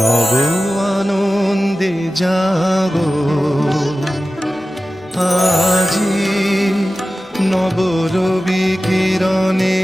নব আনন্দে জাগো আজি নব রবি কিরণে।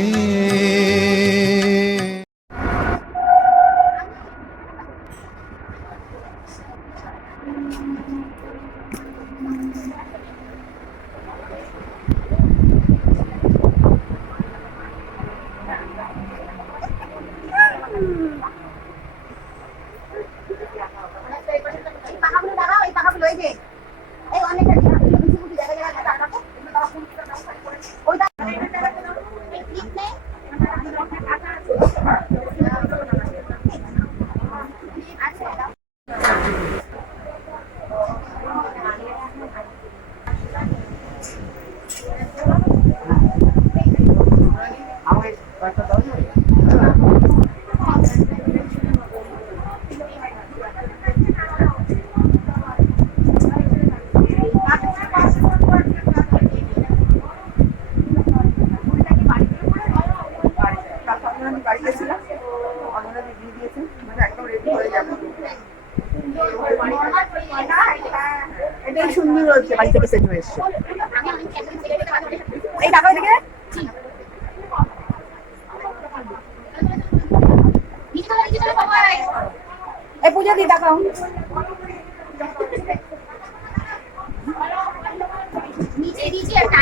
এটাই সুন্দর হচ্ছে বাড়ি থেকে সেট হয়ে এসছে। এই টাকা দিকে এই পূজা দিয়ে দেখাও।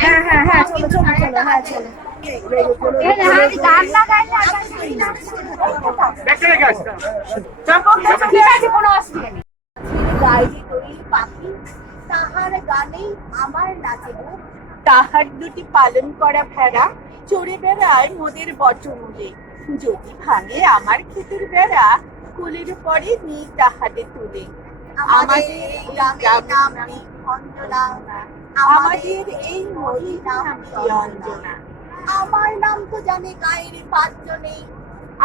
হ্যাঁ হ্যাঁ হ্যাঁ চলো চলো চলো হ্যাঁ চলো। তাহার দুটি পালন করা ভেড়া চড়ে বেড়ায় মোদের বটমূলে। যদি ভাঙে আমার ক্ষেতের বেড়া কুলের পরে নি তাহাতে তুলে। আমাদের এই মরি নাম অঞ্জনা। আমার নাম তো জানে গায়ের পাঁচজনে।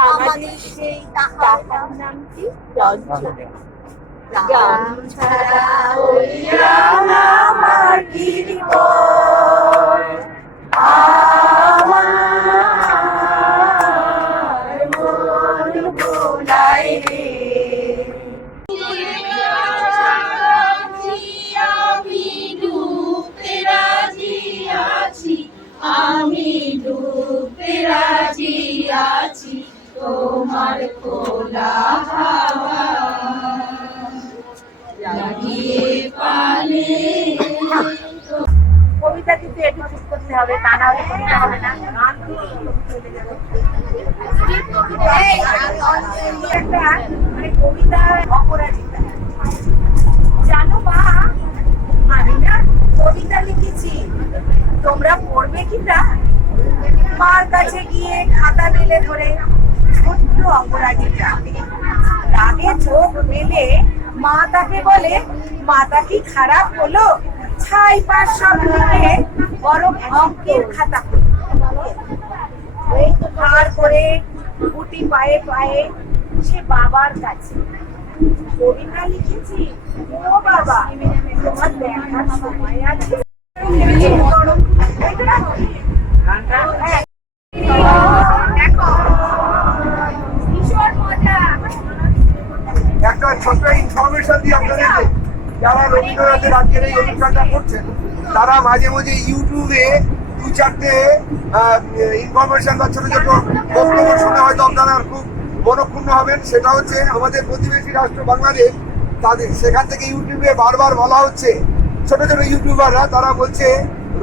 আমাদের সেই তাহার নাম কি রঞ্জনা। গান ছাড়া ওইয়া মাটির ঘর আমার মন ভোলায় রে। আমি ডুবতে রাজি আছি তোমার খোলা হাওয়া লাগিয়ে পালে। কবিতা কিন্তু একটু চুপ করতে হবে, তা না হলে কবিতা হবে না। মানে কবিতা অপরাজিতা জানো মা, আমি না কবিতা লিখেছি, তোমরা পড়বে কি তা? মার কাছে গিয়ে খাতা মেলে ধরে ছোট্ট অপরাজিতা রাগে চোখ মেলে মা তাকে বলে, মাতা কি খারাপ হলো? ছাই পাশ সব লিখে বরং অঙ্কের খাতা আর করে গুটি পায়ে পায়ে সে বাবার কাছে কবিতা লিখেছি। ও বাবা, তোমার দেখার সময় আছে? একটা ছোট ইনফরমেশন দিয়ে আপনাদেরকে, যারা রবীন্দ্রনাথের আজকের এই অনুষ্ঠানটা করছেন তারা মাঝে মাঝে ইউটিউবে দু চারটে ইনফরমেশন বা ছোট ছোট বক্তব্য শুনে হয়তো আপনারা খুব মনক্ষুণ্ণ হবেন। সেটা হচ্ছে আমাদের প্রতিবেশী রাষ্ট্র বাংলাদেশ, তাদের সেখান থেকে ইউটিউবে বারবার বলা হচ্ছে, ছোট ছোট ইউটিউবাররা তারা বলছে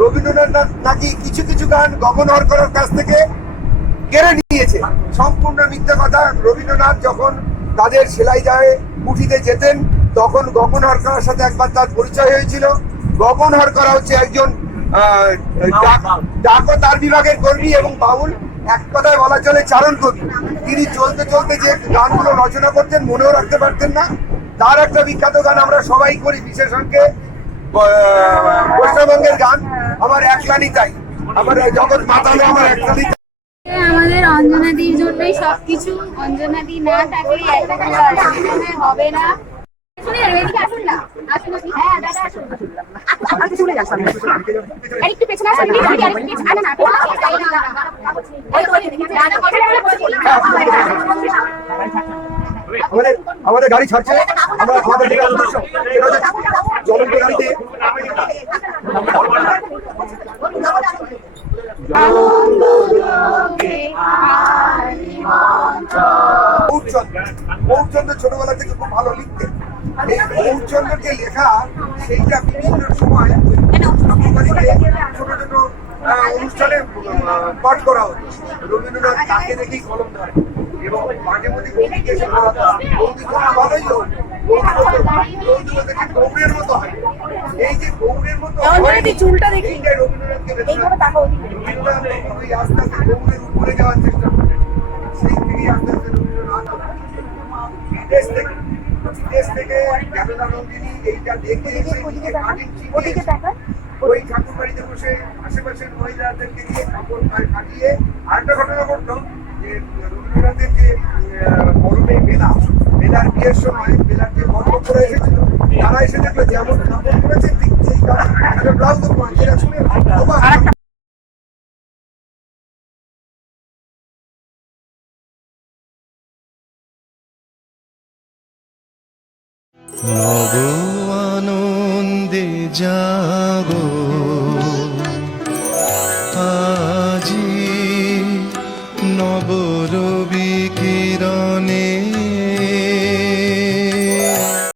রবীন্দ্রনাথ নাকি কিছু কিছু গান গগন হরকরের কাছ থেকে কেড়ে নিয়েছে। সম্পূর্ণ মিথ্যা কথা। রবীন্দ্রনাথ যখন তাদের সেলাই যায় কুঠিতে যেতেন তখন গগন হরকরের সাথে একবার তার পরিচয় হয়েছিল। গগন হরকর হচ্ছে একজন ডাক ও তার বিভাগের কর্মী এবং বাউল, এক কথায় বলা চলে চারণ কবি। তিনি চলতে চলতে যে গানগুলো রচনা করতেন মনেও রাখতে পারতেন না। তার একটা বিখ্যাত গান আমরা সবাই করি, বিশেষ অঙ্কে পশ্চিমবঙ্গের গান, আমার একলানি তাই, আমার জগৎ মাতালো আমার একলানি। আমাদের অঞ্জনাদির জন্যই সবকিছু। অঞ্জনাদি না থাকলে এতগুলো আয়োজনে হবে না। আসুন না, আসুন আপনি। হ্যাঁ দাদা আসুন। একটু পেছনে আসুন। না আমাদের আমাদের গাড়ি ছাড়ছে, আমরা আমাদের যেটা উদ্দেশ্য সেটা হচ্ছে চলন্ত গাড়িতে গৌরচন্দ্র ছোটবেলা থেকে খুব ভালো লিখতেন। এই গৌরচন্দ্রকে লেখা সেইটা বিভিন্ন সময় ঠাকুরবাড়িতে ছোট ছোট অনুষ্ঠানে পাঠ করা হতো। রবীন্দ্রনাথ তাকে দেখেই কলম ধরে এবং মাঝে মধ্যে কবিকে এসে পড়াতাম। কবি খুব ভালোই হোক, কৌতুক দেখে গৌরের মতো হয়। এই যে গৌরের মতো চুলটা দেখি এইটাই রবীন্দ্রনাথকে এইভাবে তাকাও রবীন্দ্রনাথ ওই আস্তে আস্তে গৌরের উপরে যাওয়ার চেষ্টা করেন। সেই থেকেই আস্তে আস্তে রবীন্দ্রনাথ বিদেশ থেকে জ্ঞানানন্দিনী এইটা দেখে সেইদিকে কাটিং শিখে ওই ঠাকুর বাড়িতে বসে আশেপাশের মহিলাদেরকে নিয়ে কাপড় কাটিয়ে আরেকটা ঘটনা ঘটলো যে রবীন্দ্রনাথের যে বড় মেয়ে বেলার বিয়ের সময় বেলার যে বড় এসেছিল তারা এসে দেখলো যেমন কাপড় পরেছে ঠিক সেই কাপড় ব্লাউজ যেটা শুনে নব আনন্দে জাগো আজি